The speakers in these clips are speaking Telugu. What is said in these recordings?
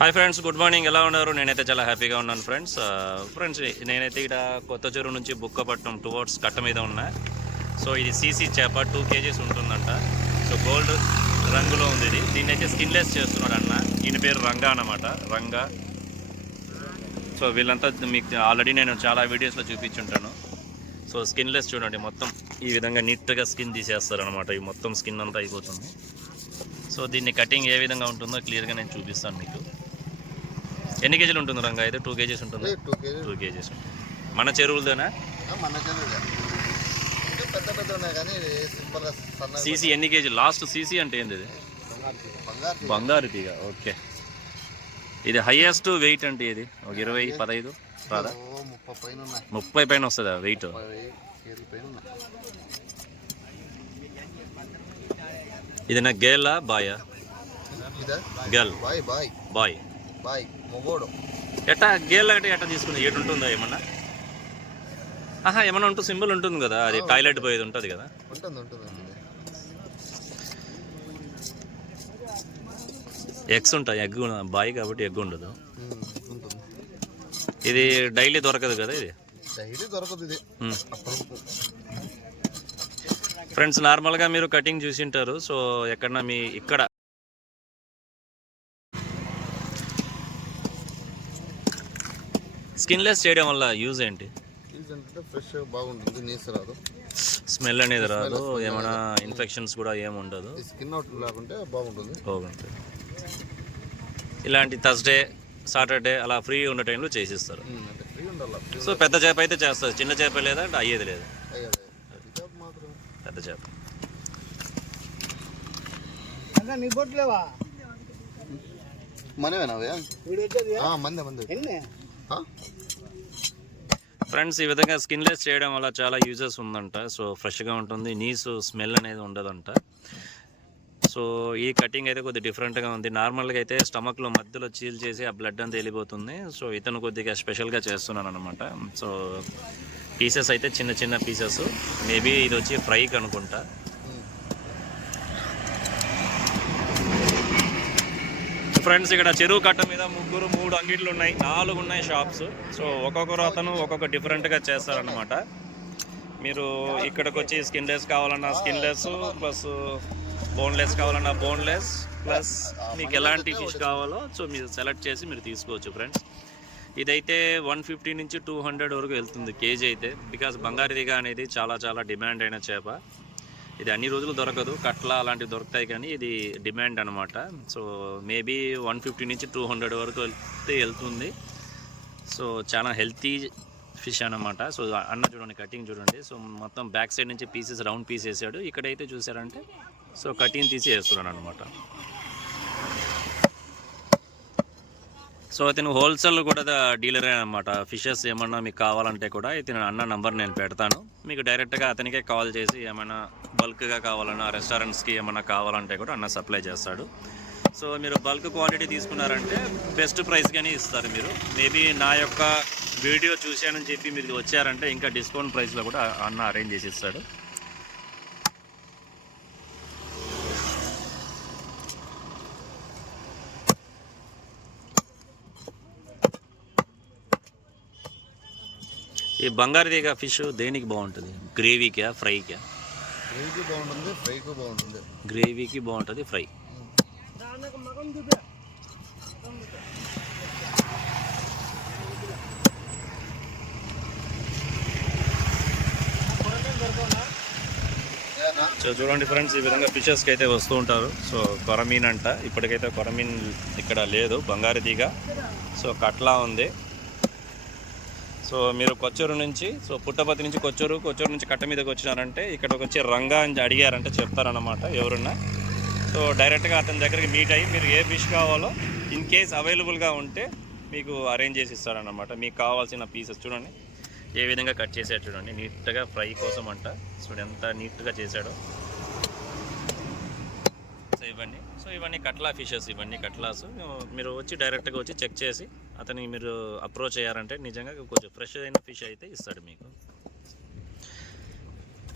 Hi friends, good morning. ఎలా ఉన్నారు? నేనైతే చాలా హ్యాపీగా ఉన్నాను ఫ్రెండ్స్. నేనైతే ఇక్కడ కొత్త చెరువు నుంచి బుక్కపట్నం టువర్డ్స్ కట్ట మీద ఉన్నా. సో ఇది సీసీ చేప 2 kgs ఉంటుందంట. సో గోల్డ్ రంగులో ఉంది ఇది. దీన్ని అయితే స్కిన్లెస్ చేస్తున్నాడు అన్న. ఈయన పేరు రంగా అన్నమాట, రంగా. సో వీళ్ళంతా మీకు ఆల్రెడీ నేను చాలా వీడియోస్లో చూపించుంటాను. సో స్కిన్లెస్ చూడండి, మొత్తం ఈ విధంగా నీట్గా స్కిన్ తీసేస్తారు అనమాట. ఈ మొత్తం స్కిన్ అంతా అయిపోతుంది. సో దీన్ని కటింగ్ ఏ విధంగా ఉంటుందో క్లియర్గా నేను చూపిస్తాను మీకు. ఎన్ని కేజీలు ఉంటుంది రంగా? అయితే 2 kgs ఉంటుంది. 2 kgs మన చెరువులదేనా? సీసీ ఎన్ని కేజీలు? లాస్ట్ సీసీ అంటే ఏంది? ఇది బంగారు తీగ. ఓకే, ఇది హైయెస్ట్ వెయిట్ అంటే ఇది ఒక 20-15 రాదా? 30 పైన వస్తుందా వెయిట్? ఇది నా గేలా బాయా? గేల్ బాయ్. ఎట్టా గేల్ అంటే ఎట్టా తీసుకుంది? ఏటు ఉంటుందా ఏమన్నా? ఏమన్నా ఉంటుంది, సింబల్ ఉంటుంది కదా, అది టాయిలెట్ పోయేది ఉంటుంది కదా. ఎగ్స్ ఉంటాయి, ఎగ్ బాయ్ కాబట్టి ఎగ్ ఉండదు. ఇది డైలీ దొరకదు కదా, ఇది డైలీ దొరకదు ఇది. ఫ్రెండ్స్, నార్మల్గా మీరు కటింగ్ చూసింటారు. సో ఎక్కడన్నా మీ ఇక్కడ స్కిన్లెస్ చేయడం వల్ల యూజ్ ఏంటి? ఫ్రెష్ బాగుంటుంది, నీసు రాదు, స్మెల్ అనేది రాదు, ఏమైనా ఇన్ఫెక్షన్స్ కూడా ఏమి ఉండదు. స్కిన్ అవుట్ లేకుంటే బాగుంటుంది. ఇలాంటి థర్స్డే సాటర్డే అలా ఫ్రీ ఉన్న టైంలో చేసిస్తారు. సో పెద్ద చేప అయితే చేస్తారు, చిన్న చేప లేదా అంటే అయ్యేది లేదు. పెద్ద చేప ఫ్రెండ్స్. ఈ విధంగా స్కిన్లెస్ చేయడం వల్ల చాలా యూజెస్ ఉందంట. సో ఫ్రెష్గా ఉంటుంది, నీసు స్మెల్ అనేది ఉండదంట. సో ఈ కటింగ్ అయితే కొద్దిగా డిఫరెంట్గా ఉంది. నార్మల్గా అయితే స్టమక్లో మధ్యలో చీల్ చేసి ఆ బ్లడ్ అంతా వెళ్ళిపోతుంది. సో ఇతను కొద్దిగా స్పెషల్గా చేస్తున్నాను అనమాట. సో పీసెస్ అయితే చిన్న చిన్న పీసెస్. మేబీ ఇది వచ్చి ఫ్రైకి అనుకుంటా. ఫ్రెండ్స్, ఇక్కడ చెరువు కట్ట మీద 3 అంగిట్లు ఉన్నాయి, 4 ఉన్నాయి షాప్స్. సో ఒక్కొక్కరు అతను ఒక్కొక్క డిఫరెంట్గా చేస్తారనమాట. మీరు ఇక్కడికి వచ్చి స్కిన్లెస్ కావాలన్నా స్కిన్లెస్, ప్లస్ బోన్లెస్ కావాలన్నా బోన్లెస్, ప్లస్ మీకు ఎలాంటి ఫిష్ కావాలో సో మీరు సెలెక్ట్ చేసి మీరు తీసుకోవచ్చు ఫ్రెండ్స్. ఇదైతే 150 నుంచి 200 వరకు వెళ్తుంది కేజీ అయితే. బికాజ్ బంగారు తీగ అనేది చాలా చాలా డిమాండ్ అయిన చేప. ఇది అన్ని రోజులు దొరకదు, కట్ల అలాంటివి దొరుకుతాయి, కానీ ఇది డిమాండ్ అనమాట. సో మేబీ 150 నుంచి 200 వరకు వెళ్తుంది. సో చాలా హెల్తీ ఫిష్ అనమాట. సో అన్న చూడండి, కటింగ్ చూడండి. సో మొత్తం బ్యాక్ సైడ్ నుంచి పీసెస్ రౌండ్ పీస్ వేసాడు. ఇక్కడైతే చూసారంటే సో కటింగ్ తీసి వేస్తున్నాడు అనమాట. సో ఇతను హోల్సేల్ కూడా డీలరే అనమాట. ఫిషెస్ ఏమన్నా మీకు కావాలంటే కూడా ఇతను అన్న నంబర్ నేను పెడతాను. మీకు డైరెక్ట్గా అతనికే కాల్ చేసి ఏమైనా బల్క్గా కావాలన్నా, రెస్టారెంట్స్కి ఏమన్నా కావాలంటే కూడా అన్న సప్లై చేస్తాడు. సో మీరు బల్క్ క్వాంటిటీ తీసుకున్నారంటే బెస్ట్ ప్రైస్గానే ఇస్తారు మీరు. మేబీ నా యొక్క వీడియో చూశానని చెప్పి మీరు వచ్చారంటే ఇంకా డిస్కౌంట్ ప్రైస్లో కూడా అన్న అరేంజ్ చేసి ఇస్తాడు. ఈ బంగారు తీగ ఫిష్ దేనికి బాగుంటుంది? గ్రేవీకా, ఫ్రైకా? గ్రేవీకి బాగుంటుంది, ఫ్రైకి బాగుంటుంది. గ్రేవీకి బాగుంటుంది, ఫ్రై. సో చూడండి ఫ్రెండ్స్, ఈ విధంగా ఫిషెస్కి అయితే వస్తూ ఉంటారు. సో కొరమీన్ అంట. ఇప్పటికైతే కొరమీన్ ఇక్కడ లేదు, బంగారు తీగ. సో కట్లా ఉంది. సో మీరు కొచ్చూరు నుంచి, సో పుట్టపర్తి నుంచి కొచ్చూరు నుంచి కట్ట మీదకి వచ్చినారంటే ఇక్కడికి వచ్చి రంగా అని అడిగారంటే చెప్తారనమాట ఎవరున్నా. సో డైరెక్ట్గా అతని దగ్గరికి మీట్ అయ్యి మీరు ఏ ఫిష్ కావాలో ఇన్ కేస్ అవైలబుల్గా ఉంటే మీకు అరేంజ్ చేసి ఇస్తారనమాట. మీకు కావాల్సిన పీసెస్ చూడండి ఏ విధంగా కట్ చేసాడు చూడండి, నీట్గా ఫ్రై కోసం అంట. చూడండి ఎంత నీట్గా చేశాడో. సో ఇవన్నీ కట్లా ఫిషెస్, ఇవన్నీ కట్లాస్. మీరు వచ్చి డైరెక్ట్గా వచ్చి చెక్ చేసి అతనికి మీరు అప్రోచ్ అయ్యారంటే నిజంగా కొంచెం ఫ్రెష్ అయిన ఫిష్ అయితే ఇస్తాడు మీకు.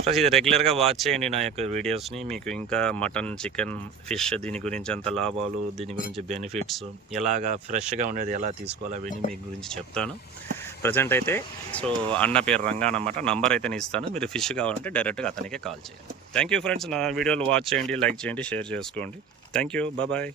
ఫ్రెండ్స్ ఇది రెగ్యులర్గా వాచ్ చేయండి నా యొక్క వీడియోస్ని. మీకు ఇంకా మటన్, చికెన్, ఫిష్ దీని గురించి అంత లాభాలు, దీని గురించి బెనిఫిట్స్, ఎలాగా ఫ్రెష్గా ఉండేది ఎలా తీసుకోవాలి అవన్నీ మీ గురించి చెప్తాను. ప్రజెంట్ అయితే సో అన్న పేరు రంగా అన్నమాట. నంబర్ అయితే నేను ఇస్తాను. మీరు ఫిష్ కావాలంటే డైరెక్ట్గా అతనికే కాల్ చేయండి. Thank you friends. నా వీడియోలు వాచ్ చేయండి, లైక్ చేయండి, షేర్ చేసుకోండి. Thank you. బాయ్.